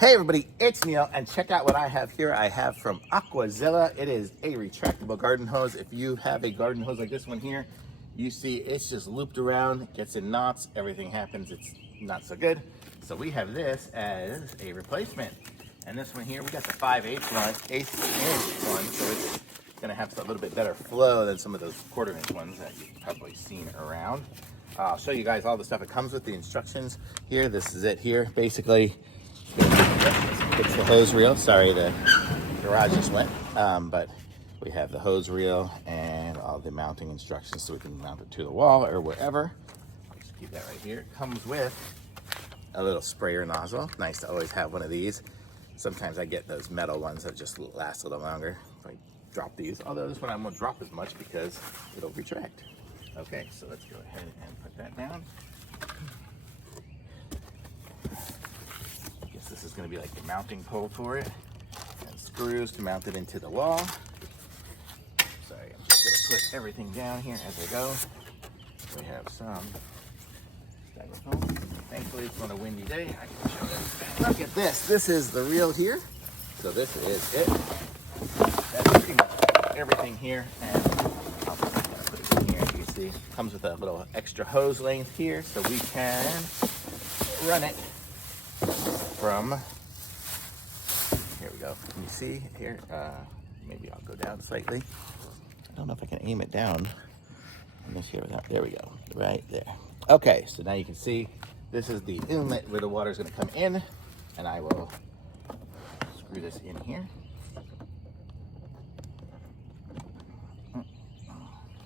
Hey everybody, it's Neil, and check out what I have here. I have from Aquazilla. It is a retractable garden hose. If you have a garden hose like this one here, you see it's just looped around, gets in knots, everything happens, it's not so good. So we have this as a replacement. And this one here, we got the 5/8 one, 1/8 inch one, so it's gonna have a little bit better flow than some of those 1/4 inch ones that you've probably seen around. I'll show you guys all the stuff it comes with, the instructions here. This is it here, basically. It's the hose reel. Sorry, the garage just went, but we have the hose reel and all the mounting instructions so we can mount it to the wall or wherever. Just keep that right here. It comes with a little sprayer nozzle. Nice to always have one of these. Sometimes I get those metal ones that just last a little longer if I drop these, although this one I won't drop as much because it'll retract. Okay, so let's go ahead and put that down. This is going to be like the mounting pole for it, and screws to mount it into the wall. Sorry, I'm just going to put everything down here as I go. We have some styrofoam. Thankfully, it's on a windy day. I can show this. Look at this. This is the reel here. So this is it. That's pretty much everything here, and I'll put it in here. You can see, comes with a little extra hose length here, so we can run it from, here we go. Can you see here? Maybe I'll go down slightly. I don't know if I can aim it down on this here without, there we go, right there. Okay, so now you can see this is the inlet where the water is going to come in, and I will screw this in here.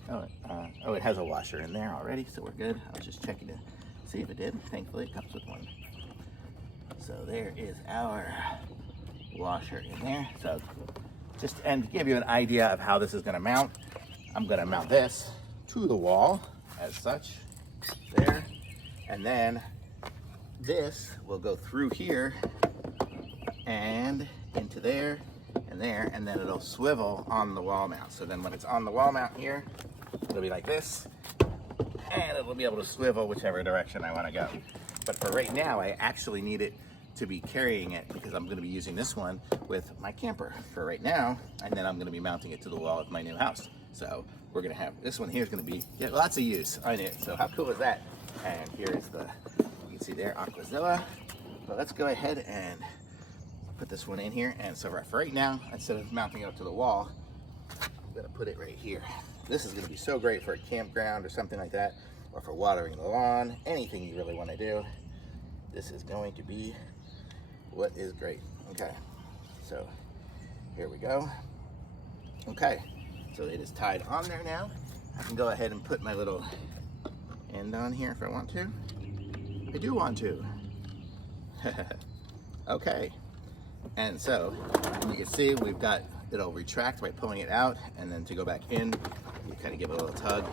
Oh, it has a washer in there already, so we're good. I was just checking to see if it did. Thankfully, it comes with one. So there is our washer in there. So just, and to give you an idea of how this is going to mount, I'm going to mount this to the wall as such, there, and then this will go through here and into there, and then it'll swivel on the wall mount. So then when it's on the wall mount here, it'll be like this, and it will be able to swivel whichever direction I want to go. But for right now, I actually need it to be carrying it because I'm going to be using this one with my camper for right now, and then I'm going to be mounting it to the wall of my new house. So we're going to have this one here is going to be lots of use on it. So how cool is that? And here is the, you can see there, Aquazilla. But let's go ahead and put this one in here. And so for right now, instead of mounting it up to the wall, I'm going to put it right here. This is going to be so great for a campground or something like that, or for watering the lawn, anything you really want to do. This is going to be what is great. Okay, so here we go. Okay, so it is tied on there now. I can go ahead and put my little end on here if I want to. I do want to. Okay, and so you can see we've got, it'll retract by pulling it out, and then to go back in, you kind of give it a little tug,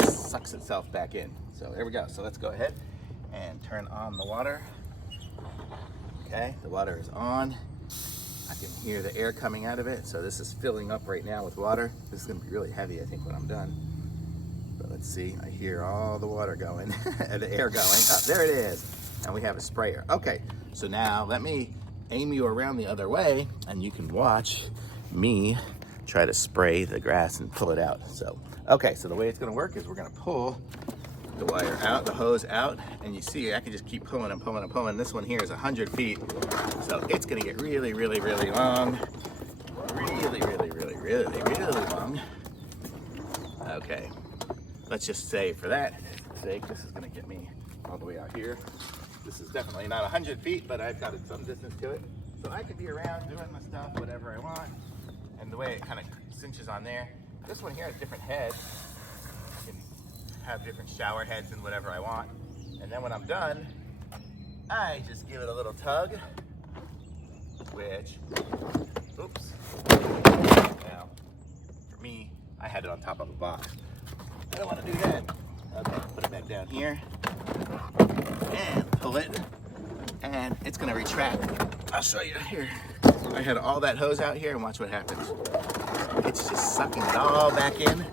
it sucks itself back in. So there we go. So let's go ahead and turn on the water. Okay, the water is on. I can hear the air coming out of it. So this is filling up right now with water. This is gonna be really heavy, I think, when I'm done. But let's see, I hear all the water going, and the air going. Oh, there it is. And we have a sprayer. Okay, so now let me aim you around the other way, and you can watch me try to spray the grass and pull it out. So, okay, so the way it's gonna work is we're gonna pull the wire out, the hose out, and you see I can just keep pulling and pulling and pulling. This one here is 100 feet, so it's gonna get really, really, really long. Really, really, really, really, really long. Okay, let's just say for that sake, this is gonna get me all the way out here. This is definitely not 100 feet, but I've got some distance to it. So I could be around doing my stuff, whatever I want. And the way it kind of cinches on there, this one here has different heads. I can have different shower heads and whatever I want. And then when I'm done, I just give it a little tug, which, oops. Now, for me, I had it on top of a box. I don't want to do that. Okay, put it back down here and pull it, and it's gonna retract. I'll show you here. I had all that hose out here, and watch what happens. It's just sucking it all back in,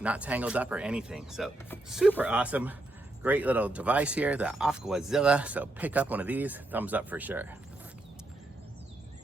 not tangled up or anything. So super awesome. Great little device here, the Aquazilla. So pick up one of these, thumbs up for sure.